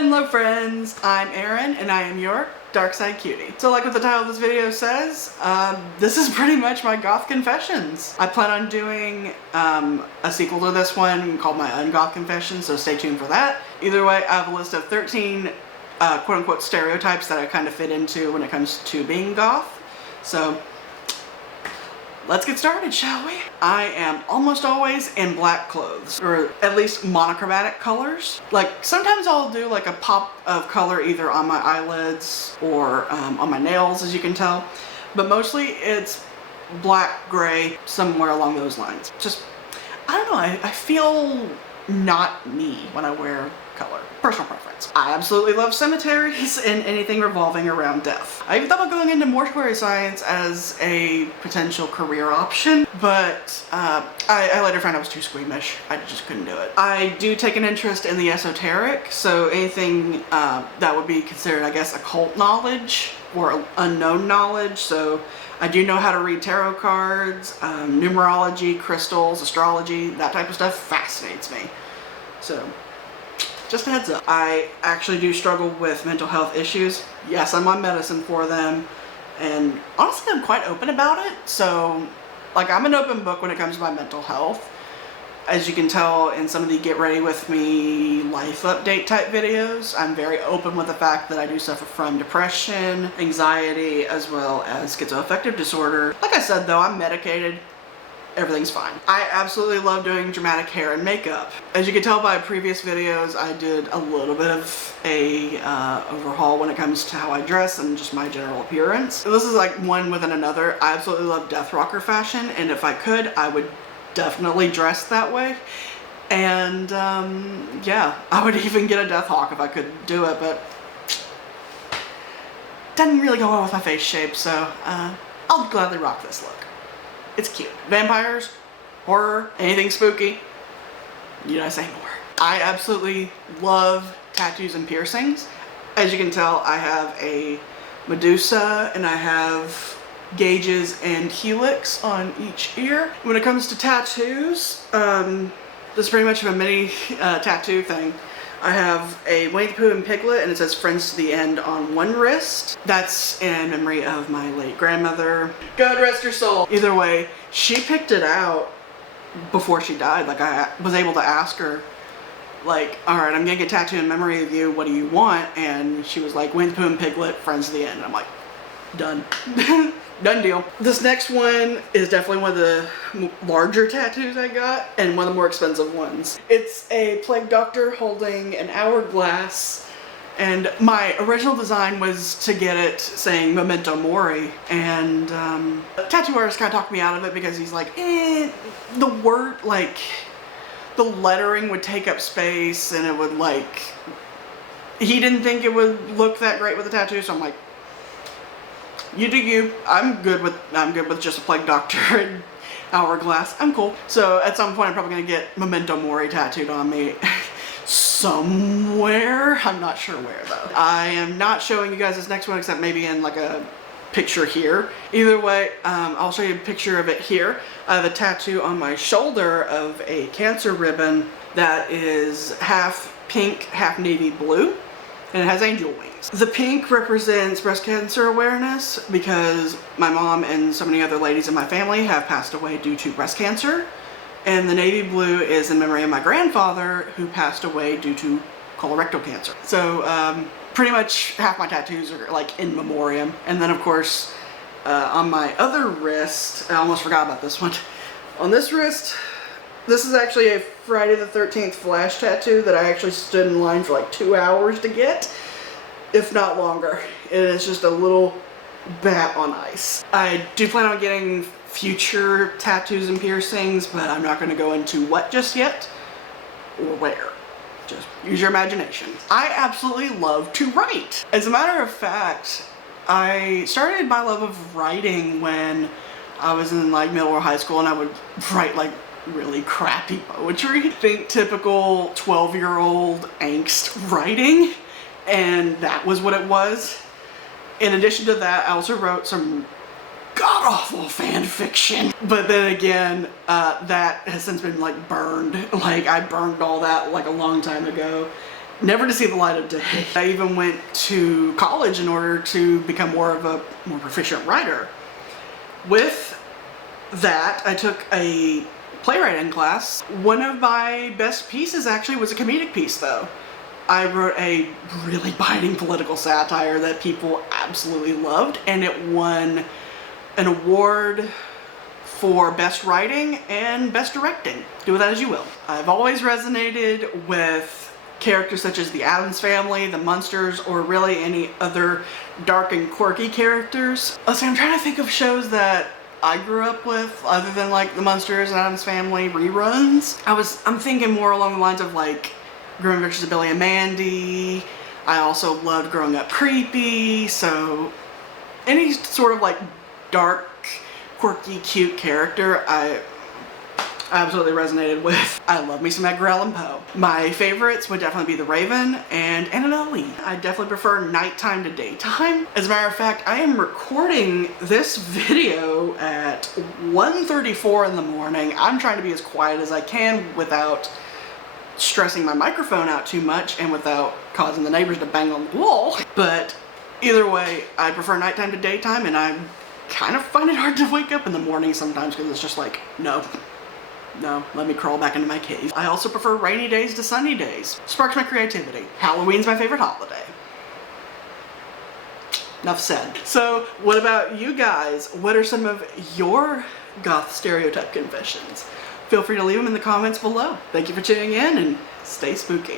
Hello friends, I'm Erin and I am your Dark Side Cutie. So like what the title of this video says, this is pretty much my goth confessions. I plan on doing a sequel to this one called my Ungoth Confessions, so stay tuned for that. Either way, I have a list of 13 quote-unquote stereotypes that I kind of fit into when it comes to being goth. So let's get started, shall we? I am almost always in black clothes, or at least monochromatic colors. Like sometimes I'll do like a pop of color either on my eyelids or on my nails, as you can tell, but mostly it's black, gray, somewhere along those lines. Just, I don't know, I feel not me when I wear color. Personal preference. I absolutely love cemeteries and anything revolving around death. I even thought about going into mortuary science as a potential career option, but I later found I was too squeamish. I just couldn't do it. I do take an interest in the esoteric, so anything that would be considered, I guess, occult knowledge or unknown knowledge. So I do know how to read tarot cards, numerology, crystals, astrology, that type of stuff fascinates me. So just a heads up. I actually do struggle with mental health issues. Yes, I'm on medicine for them, and honestly I'm quite open about it. So like I'm an open book when it comes to my mental health. As you can tell in some of the get ready with me life update type videos, I'm very open with the fact that I do suffer from depression, anxiety, as well as schizoaffective disorder. Like I said though, I'm medicated. Everything's fine. I absolutely love doing dramatic hair and makeup. As you can tell by previous videos, I did a little bit of a overhaul when it comes to how I dress and just my general appearance. So this is like one within another. I absolutely love death rocker fashion, and if I could, I would definitely dress that way. And yeah, I would even get a death hawk if I could do it, but doesn't really go well with my face shape, so I'll gladly rock this look. It's cute. Vampires, horror, anything spooky, you know, say more. I absolutely love tattoos and piercings. As you can tell, I have a Medusa and I have gauges and helix on each ear. When it comes to tattoos, this is pretty much a mini tattoo thing. I have a Winnie the Pooh and Piglet, and it says "Friends to the End" on one wrist. That's in memory of my late grandmother. God rest her soul. Either way, she picked it out before she died. Like I was able to ask her, like, all right, I'm gonna get tattooed in memory of you. What do you want? And she was like, Winnie the Pooh and Piglet, Friends to the End. And I'm like, done. Done deal. This next one is definitely one of the larger tattoos I got, and one of the more expensive ones. It's a plague doctor holding an hourglass, and my original design was to get it saying Memento Mori, and the tattoo artist kind of talked me out of it because he's like, the word, like, the lettering would take up space, and it would like, he didn't think it would look that great with the tattoo, so I'm like, you do you. I'm good with just a plague doctor and hourglass. I'm cool. So at some point I'm probably gonna get Memento Mori tattooed on me somewhere. I'm not sure where though. I am not showing you guys this next one except maybe in like a picture here. Either way, I'll show you a picture of it here. I have a tattoo on my shoulder of a cancer ribbon that is half pink, half navy blue, and it has angel wings. The pink represents breast cancer awareness because my mom and so many other ladies in my family have passed away due to breast cancer. And the navy blue is in memory of my grandfather who passed away due to colorectal cancer. So pretty much half my tattoos are like in memoriam. And then of course on my other wrist, I almost forgot about this one. On this wrist, this is actually a Friday the 13th flash tattoo that I actually stood in line for like 2 hours to get, if not longer. And it's just a little bat on ice. I do plan on getting future tattoos and piercings, but I'm not going to go into what just yet or where. Just use your imagination. I absolutely love to write. As a matter of fact, I started my love of writing when I was in like middle or high school, and I would write like really crappy poetry. Think typical 12-year-old angst writing, and that was what it was. In addition to that, I also wrote some god-awful fan fiction. But then again, that has since been like burned. Like I burned all that like a long time ago. never to see the light of day. I even went to college in order to become more proficient writer. With that, I took a playwriting class. One of my best pieces actually was a comedic piece though. I wrote a really biting political satire that people absolutely loved, and it won an award for best writing and best directing. Do with that as you will. I've always resonated with characters such as the Addams Family, the Munsters, or really any other dark and quirky characters. Let's see, I'm trying to think of shows that I grew up with other than like the Munsters and Addams Family reruns. I'm thinking more along the lines of like Growing Adventures of Billy and Mandy. I also loved Growing Up Creepy, so any sort of like dark, quirky, cute character I absolutely resonated with. I love me some Edgar Allan Poe. My favorites would definitely be The Raven and Annabelle Lee. I definitely prefer nighttime to daytime. As a matter of fact, I am recording this video at 1:34 in the morning. I'm trying to be as quiet as I can without stressing my microphone out too much and without causing the neighbors to bang on the wall. But either way, I prefer nighttime to daytime, and I kind of find it hard to wake up in the morning sometimes because it's just like, no, let me crawl back into my cave. I also prefer rainy days to sunny days. Sparks my creativity. Halloween's my favorite holiday. Enough said. So what about you guys? What are some of your goth stereotype confessions? Feel free to leave them in the comments below. Thank you for tuning in, and stay spooky.